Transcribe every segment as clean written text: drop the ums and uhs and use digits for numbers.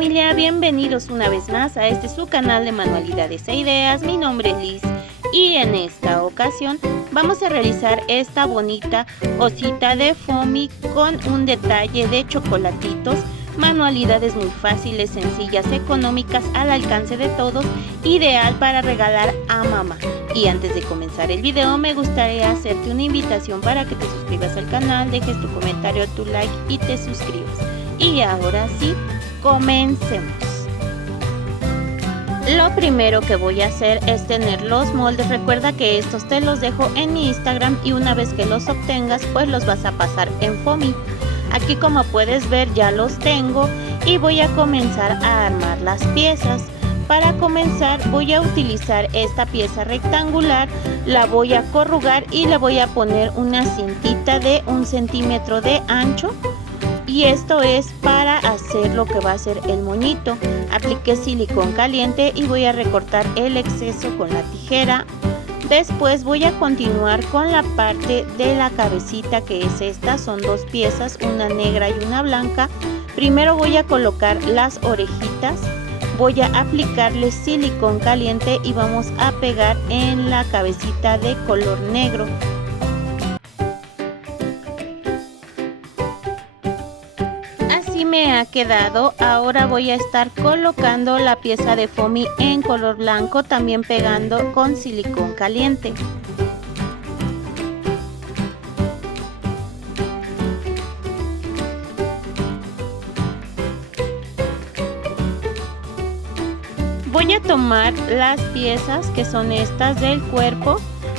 familia, bienvenidos una vez más a este su canal de manualidades e ideas. Mi nombre es Liz y en esta ocasión vamos a realizar esta bonita osita de foamy con un detalle de chocolatitos. Manualidades muy fáciles, sencillas, económicas, al alcance de todos, ideal para regalar a mamá. Y antes de comenzar el video me gustaría hacerte una invitación para que te suscribas al canal, dejes tu comentario, tu like y te suscribas. Y ahora sí, comencemos. Lo primero que voy a hacer es tener los moldes. Recuerda que estos te los dejo en mi Instagram y una vez que los obtengas pues los vas a pasar en foamy. Aquí, como puedes ver, ya los tengo y voy a comenzar a armar las piezas. Para comenzar voy a utilizar esta pieza rectangular, la voy a corrugar y le voy a poner una cintita de 1 centímetro de ancho. Y esto es para hacer lo que va a ser el moñito. Apliqué silicón caliente y voy a recortar el exceso con la tijera. Después voy a continuar con la parte de la cabecita, que es esta. Son dos piezas, una negra y una blanca. Primero voy a colocar las orejitas. Voy a aplicarle silicón caliente y vamos a pegar en la cabecita de color negro. Me ha quedado. Ahora voy a estar colocando la pieza de foamy en color blanco, también pegando con silicón caliente. Voy a tomar las piezas que son estas del cuerpo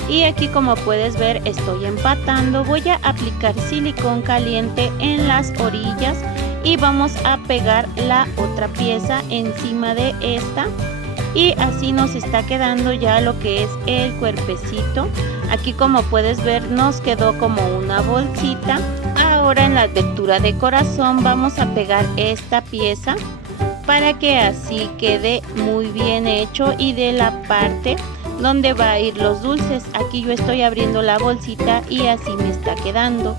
y aquí, como puedes ver, estoy empatando. Voy a aplicar silicón caliente en las orillas y vamos a pegar la otra pieza encima de esta y así nos está quedando ya lo que es el cuerpecito. Aquí, como puedes ver, nos quedó como una bolsita. Ahora en la abertura de corazón vamos a pegar esta pieza para que así quede muy bien hecho, y de la parte donde va a ir los dulces, aquí yo estoy abriendo la bolsita y así me está quedando.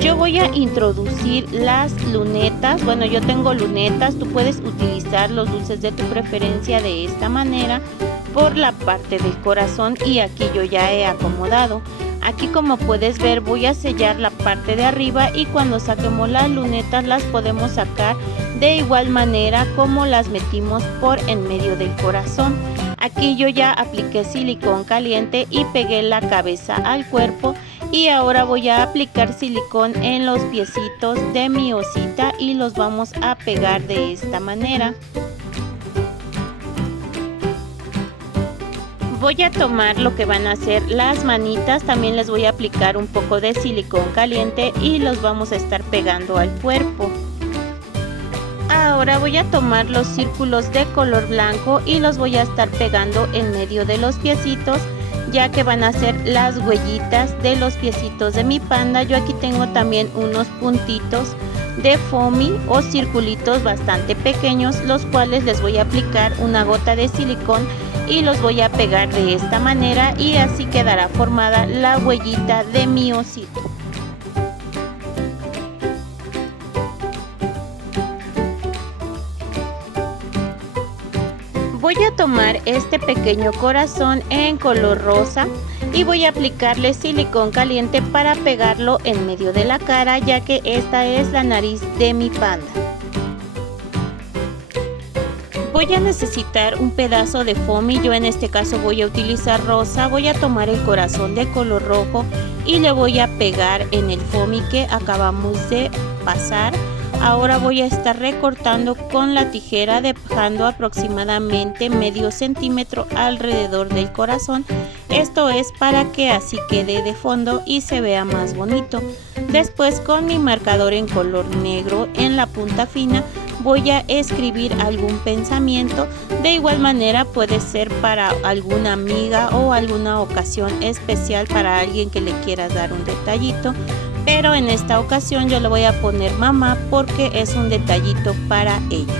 Yo voy a introducir las lunetas. Bueno, yo tengo lunetas, tú puedes utilizar los dulces de tu preferencia de esta manera por la parte del corazón, y aquí yo ya he acomodado. Aquí, como puedes ver, voy a sellar la parte de arriba y cuando saquemos las lunetas las podemos sacar de igual manera como las metimos por en medio del corazón. Aquí yo ya apliqué silicón caliente y pegué la cabeza al cuerpo. Y ahora voy a aplicar silicón en los piecitos de mi osita y los vamos a pegar de esta manera. Voy a tomar lo que van a ser las manitas, también les voy a aplicar un poco de silicón caliente y los vamos a estar pegando al cuerpo. Ahora voy a tomar los círculos de color blanco y los voy a estar pegando en medio de los piecitos, ya que van a ser las huellitas de los piecitos de mi panda. Yo aquí tengo también unos puntitos de foamy o circulitos bastante pequeños, los cuales les voy a aplicar una gota de silicón y los voy a pegar de esta manera, y así quedará formada la huellita de mi osito. Voy a tomar este pequeño corazón en color rosa y voy a aplicarle silicón caliente para pegarlo en medio de la cara, ya que esta es la nariz de mi panda. Voy a necesitar un pedazo de foamy, yo en este caso voy a utilizar rosa. Voy a tomar el corazón de color rojo y le voy a pegar en el foamy que acabamos de pasar. Ahora voy a estar recortando con la tijera, dejando aproximadamente medio centímetro alrededor del corazón. Esto es para que así quede de fondo y se vea más bonito. Después, con mi marcador en color negro en la punta fina, voy a escribir algún pensamiento. De igual manera puede ser para alguna amiga o alguna ocasión especial, para alguien que le quieras dar un detallito. Pero en esta ocasión yo le voy a poner mamá porque es un detallito para ella.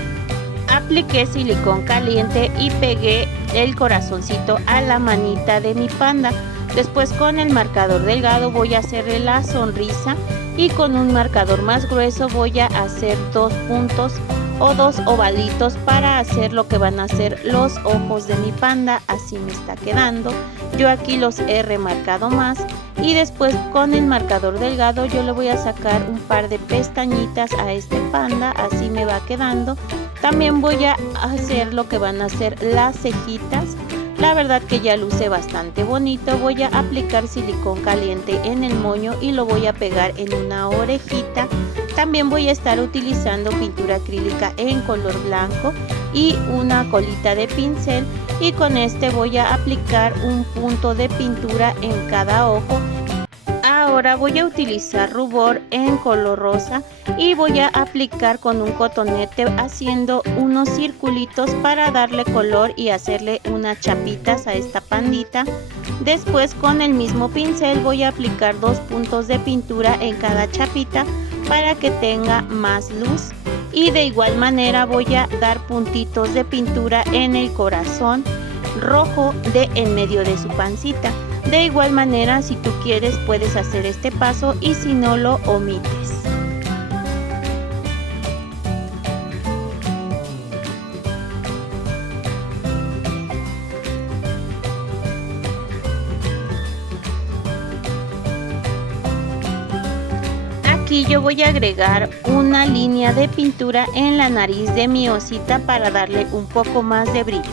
Apliqué silicón caliente y pegué el corazoncito a la manita de mi panda. Después, con el marcador delgado voy a hacerle la sonrisa y con un marcador más grueso voy a hacer 2 puntos o 2 ovalitos para hacer lo que van a ser los ojos de mi panda. Así me está quedando. Yo aquí los he remarcado más y después con el marcador delgado yo le voy a sacar un par de pestañitas a este panda. Así me va quedando. También voy a hacer lo que van a ser las cejitas. La verdad que ya luce bastante bonito. Voy a aplicar silicón caliente en el moño y lo voy a pegar en una orejita. También voy a estar utilizando pintura acrílica en color blanco y una colita de pincel, y con este voy a aplicar un punto de pintura en cada ojo. Ahora voy a utilizar rubor en color rosa y voy a aplicar con un cotonete haciendo unos circulitos para darle color y hacerle unas chapitas a esta pandita. Después con el mismo pincel voy a aplicar 2 puntos de pintura en cada chapita para que tenga más luz, y de igual manera voy a dar puntitos de pintura en el corazón rojo de en medio de su pancita. De igual manera, si tú quieres puedes hacer este paso y si no lo omites. Aquí yo voy a agregar una línea de pintura en la nariz de mi osita para darle un poco más de brillo.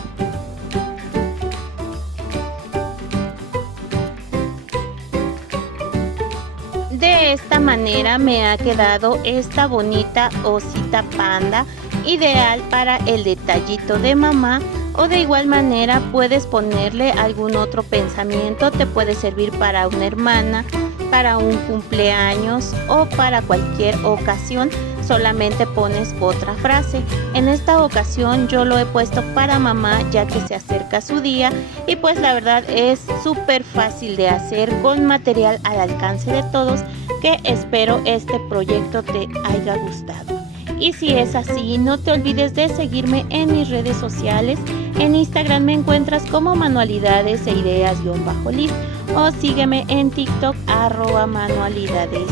De esta manera me ha quedado esta bonita osita panda, ideal para el detallito de mamá, o de igual manera puedes ponerle algún otro pensamiento. Te puede servir para una hermana, para un cumpleaños o para cualquier ocasión. Solamente pones otra frase. En esta ocasión yo lo he puesto para mamá, ya que se acerca su día, y pues la verdad es súper fácil de hacer con material al alcance de todos, que espero este proyecto te haya gustado. Y si es así, no te olvides de seguirme en mis redes sociales. En Instagram me encuentras como manualidades e ideas_liz, o sígueme en TikTok @manualidades.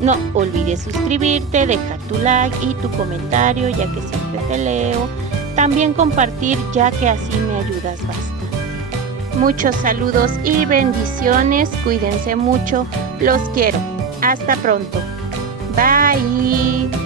No olvides suscribirte, dejar tu like y tu comentario, ya que siempre te leo. También compartir, ya que así me ayudas bastante. Muchos saludos y bendiciones. Cuídense mucho. Los quiero. Hasta pronto. Bye.